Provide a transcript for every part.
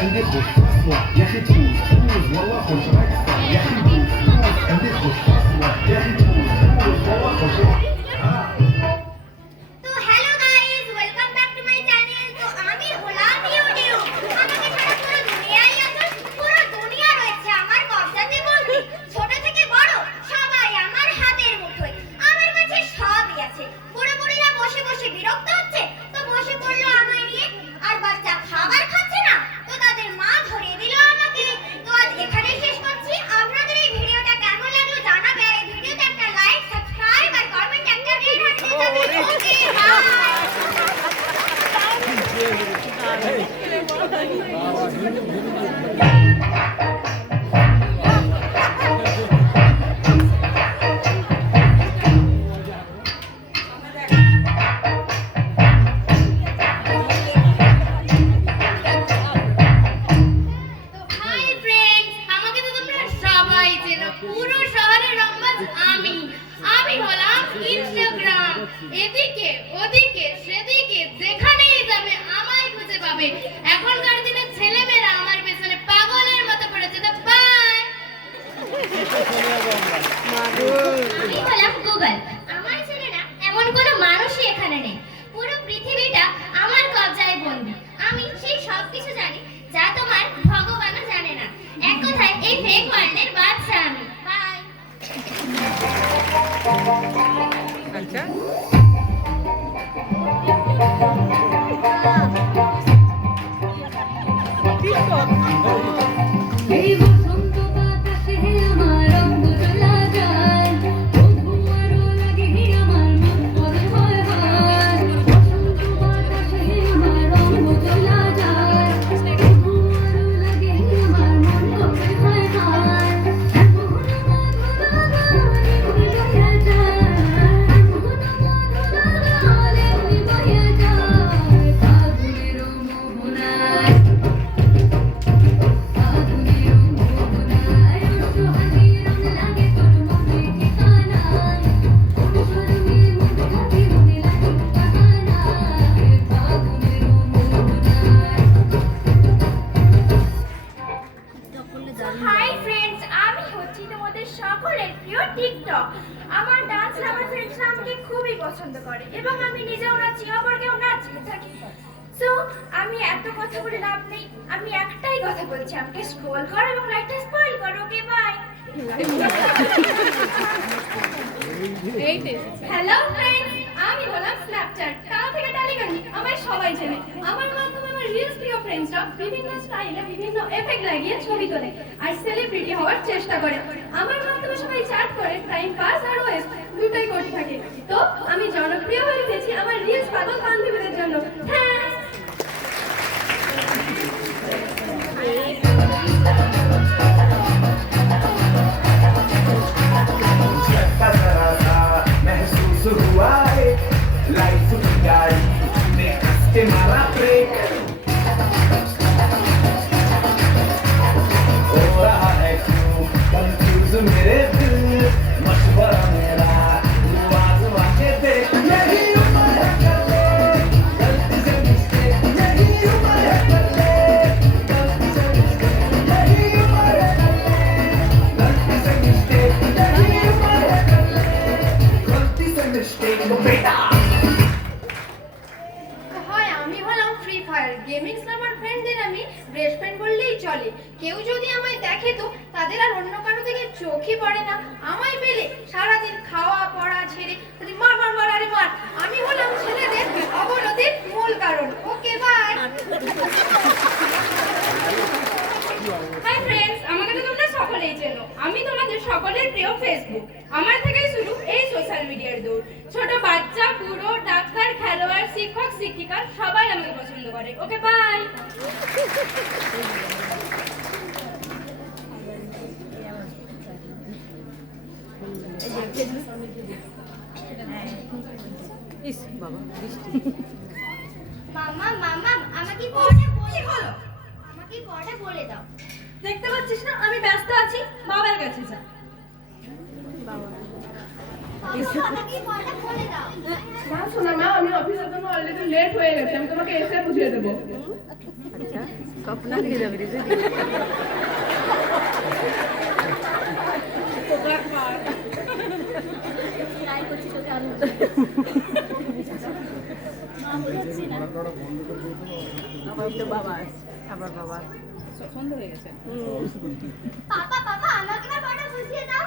and dit wordt vastgelegd. Je giet poes, wallah, gewoon zo lekker. Je giet poes, en dit wordt vastgelegd. Je giet poes, wallah, gewoon zo lekker. তো hello guys, welcome back to my channel. তো আমি হলাম YouTube. আমাকে ছাড়া পুরো দুনিয়াই আছে, পুরো দুনিয়া রয়েছে আমার কবজাতে বলতে। ছোট থেকে বড় সবাই আমার হাতের মুঠোয়। আমার কাছে সবই আছে। বুড়ো-বুড়িরা বসে বসে বিরক্ত হচ্ছে, তো বসে পড়লো আমায় নিয়ে। আর বাচ্চা খাবার খাচ্ছে না, তো তাদের মা ধরিয়ে দিল আমাকে। তো আজ এখানেই শেষ করছি। আপনাদের এই ভিডিওটা কেমন লাগলো জানাবে। এই ভিডিওতে একটা লাইক, সাবস্ক্রাইব আর কমেন্ট একটা রেট হাতে যাবে। ওকে, পুরো শহরের রংবাজ আমি হলাম ইনস্টাগ্রাম। এদিকে ওদিকে সেদিকে যেখানেই যাবে আমায় খুঁজে পাবে। এখনকার দিনের ছেলেমেয়েরা আমার পেছনে পাগলের মতো পড়েছে। তো বাই। আমি হলাম গুগল। আমার ছেলেরা এমন কোনো মানুষই এখানে নেই। পুরো পৃথিবীটা আমার কবজায় বন্দী। আমি সেই সব কিছু জানি যা তোমার ভগবানও জানে না। এক কথায় এই ফেক ওয়ার্ল্ডের বাদশা আমি। বাই। আচ্ছা এই বসন্ত বাতাসে আমার অঙ্গ চলা যায়, তবু আরো লাগে আমার মন করে হয় হায়। বসন্ত বাতাসে আমার অঙ্গ চলা যায়, তবু আরো লাগে আমার মন করে হয় হায়। এমন মধুর গানে বয়ে যায়, এমন মধুর গানে বয়ে যায়, ফাগুনের মোহনায়। হাই ফ্রেন্ডস, আমি হচ্ছি তোমাদের সকলের প্রিয় টিকটক। আমার ডান্স আমার ফ্রেন্ডসরা আমাকে খুবই পছন্দ করে এবং আমি নিজেও নাচি, অপরকেও নাচিয়ে থাকি। সো আমি এত কথা বলে লাভ নেই। আমি একটাই কথা বলছি, আমাকে স্ক্রল করো এবং লাইকটা স্পয়েল করো। ওকে, বাই। হ্যালো ফ্রেন্ডস, আমি হলাম স্ন্যাপচ্যাট। তা থেকে টালিগঞ্জ আমায় সবাই চেনে। আমার মাধ্যমে আমার রিলস প্রিয় ফ্রেন্ডসরা বিভিন্ন স্টাইলে বিভিন্ন এফেক্ট লাগিয়ে ছবি তোলে আর সেলিব্রিটি হওয়ার চেষ্টা করে। আমার মাধ্যমে সবাই চ্যাট করে, টাইম পাস আর ওয়েস দুটোই করতে থাকে। তো আমি জনপ্রিয় হয়ে উঠেছি আমার রিলস পাগল বান্ধবীদের জন্য। থ্যাঙ্কস। महसूस हुआ है लाइफ की गाड़ी में हंसते मारा ब्रेक हो रहा है क्यों कंफ्यूज मेरे दिल मशवरा मेरा तू आजमा के देख यही उम्र है कर ले गलती से मिस्टेक यही उम्र है कर ले गलती से मिस्टेक यही उम्र है कर ले गलती से मिस्टेक यही उम्र है कर ले गलती से मिस्टेक बेटा হয় আমি হলাম ফ্রি ফায়ার গেমিং স্লামার ফ্রেন্ডদের আমি বেস্ট ফ্রেন্ড বললেই চলে। কেউ যদি আমায় দেখে তো তাদের আর অন্য কারো দিকে চোখই পড়ে না। আমায় পেলে সারাদিন খাওয়া পড়া ছেড়ে খালি মার মার মার আরে মার। আমি হলাম ছেলেদের অবনতির মূল কারণ। ওকে, বাই। হাই ফ্রেন্ডস, আমাকে তো তোমরা সকলেই চেনো। আমি তোমাদের সকলের প্রিয় ফেসবুক। আমার থেকেই শুরু এই সোশ্যাল মিডিয়ার দৌড়। ছোট বাচ্চা, বুড়ো, ডাক্তার, খেলোয়াড়, শিক্ষক, শিক্ষিকা সবাই আমাকে পছন্দ করে। ওকে, বাই। ইস বাবা বৃষ্টি মামা মামা আমাকে পড়াটা বলে হলো, আমাকে পড়াটা বলে দাও। দেখতে পাচ্ছিস না আমি ব্যস্ত আছি, বাবার কাছে যা। মা শোনো না, আমি অফিসের জন্য অলরেডি লেট হয়ে গেছে, আমি তোমাকে এসে বুঝিয়ে দেবো। আচ্ছা কল্পনা থেকে যাবে রে যদি আবার তো বাবা আসছে, আবার বাবা সন্ধ্যা হয়ে গেছে। পাপা পাপা আমাকে না পড়া বুঝিয়ে দাও।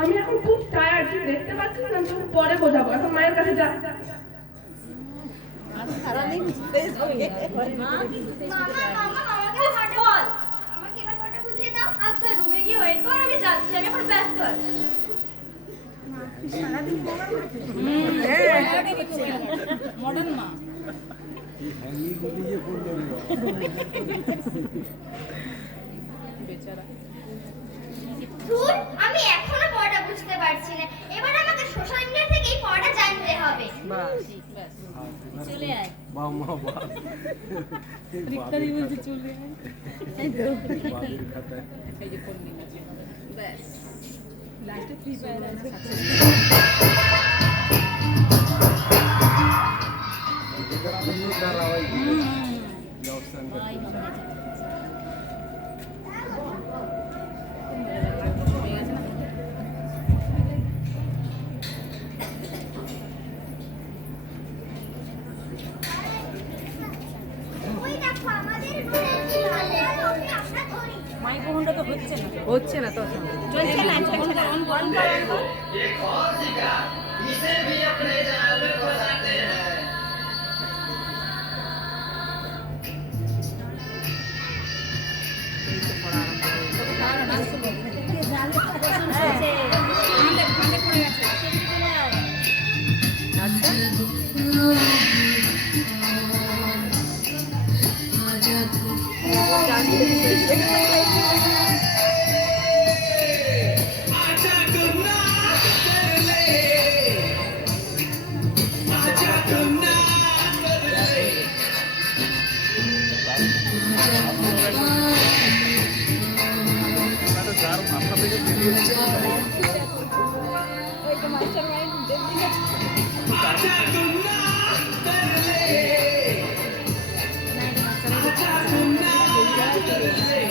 আমি এখন খুব টায়ার্ড, তুই দেখতে পাচ্ছিস না, আমি তোকে পরে বোঝাবো। এখন মায়ের কাছে যা। মামা মামা আমাকে বল, আমাকে এবার পড়া বুঝিয়ে দাও। আচ্ছা রুমে গিয়ে ওয়েট কর, আমি যাচ্ছি, আমি এখন ব্যস্ত আছি। মডার্ন মা ধুর, আমি এখনো পড়া বুঝতে পারছি না। এবার আমাকে সোশ্যাল মিডিয়া থেকে এই পড়া জানতে হবে। বাস চলে আয়। রিক্তাদি বলছে চলে আয়। এই তো এই যে ফোন নিয়ে আছে ব্যাস লাস্টে ফ্রি ফায়ার আছে ওই দেখো আমাদের ঘরে কি হলো, ওকে আমরা ধরি। মাইক্রোফোনটা তো হচ্ছে না। হচ্ছে না তো চলছে না, চলছে না। অন কর, অন কর। एक और सिक्का इसे भी अपने जाल में फंसाते हैं। এই তো পড়া আরম্ভ হয়ে গেছে। আচ্ছা आजा गुनाह कर ले, आजा गुनाह कर ले। आजा गुनाह कर ले,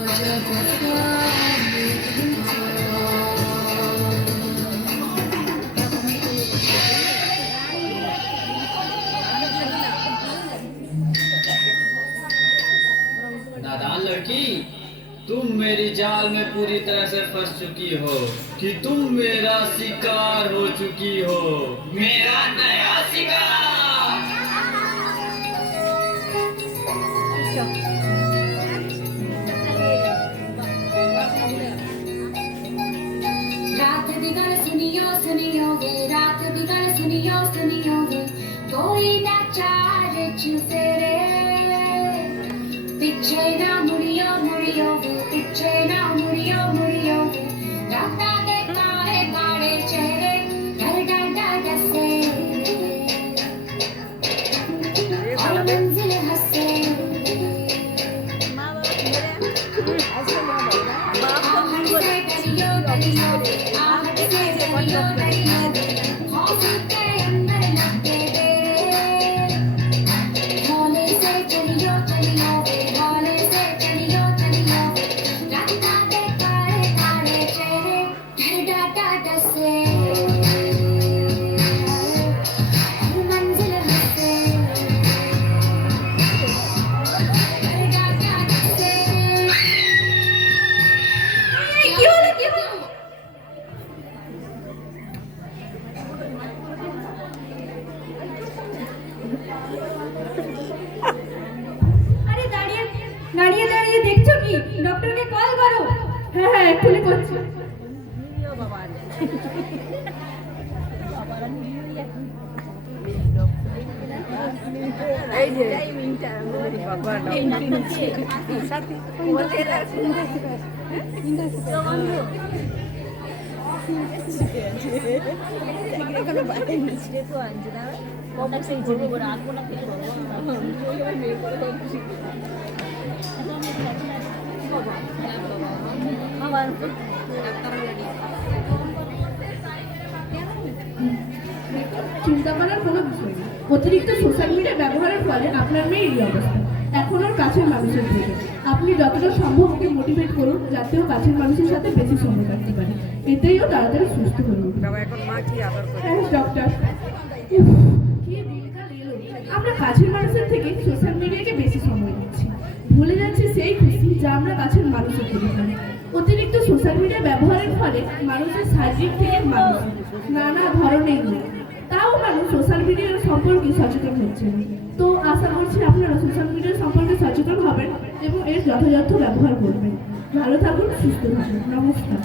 आजा गुनाह कर ले। नादान लड़की, तुम मेरी जाल में पूरी तरह से फंस चुकी हो कि तुम मेरा शिकार हो चुकी हो, मेरा नया शिकार। रात बिगड़ सुनियो सुनियोगे, रात बिगड़ सुनियो सुनियोगे, कोई ना चार छूते रे, पीछे ना मुड़ियो मुड़ियोगे, पीछे ना मुड़ियो मुड़ियोगे, राता दे काले काले चेहरे, डर डर डर डसे, और मंजिल हंसे, डरियो डरियो, आहट से डरियो डरियो, खौफ के अंदर लगते दे, भोले से चलियो चलियो, भोले से चलियो चलियो, राता दे काले काले चेहरे, डर डर डर से, और मंजिल हंसे, डर डर डर से। কি হলো কি হলো? আরে দাঁড়িয়ে দাঁড়িয়ে দাঁড়িয়ে দেখছো কি? ডক্টরকে কল করো। হ্যাঁ হ্যাঁ, এক্ষুনি করছি। এই যে বাবা সাথী বলতে চিন্তা করার কোনো বিষয় নেই। অতিরিক্ত সোশ্যাল মিডিয়া ব্যবহারের ফলে আপনার মেয়ের এই অবস্থা। এখন ওর কাছের মানুষের থেকে আপনি যতটা সম্ভব ওকে মোটিভেট করুন যাতে ও কাছের মানুষের সাথে বেশি সময় কাটতে পারে, এতেই ও তাড়াতাড়ি সুস্থ হয়ে উঠবে। Thanks doctor. কি দিনকাল এলো, আমরা কাছের মানুষের থেকে সোশ্যাল মিডিয়াকে বেশি সময় দিচ্ছি, ভুলে যাচ্ছি সেই খুশি যা আমরা কাছের মানুষের থেকে পাই। অতিরিক্ত সোশ্যাল মিডিয়া ব্যবহারের ফলে মানুষের শারীরিক থেকে মানসিক নানা ধরনের রোগ, তাও মানুষ সোশ্যাল মিডিয়ার সম্পর্কে সচেতন হচ্ছে না। তো আশা করছি আপনারা সোশ্যাল মিডিয়া সম্পর্কে সচেতন হবেন এবং এর যথাযথ ব্যবহার করবেন। ভালো থাকুন, সুস্থ থাকুন। নমস্কার।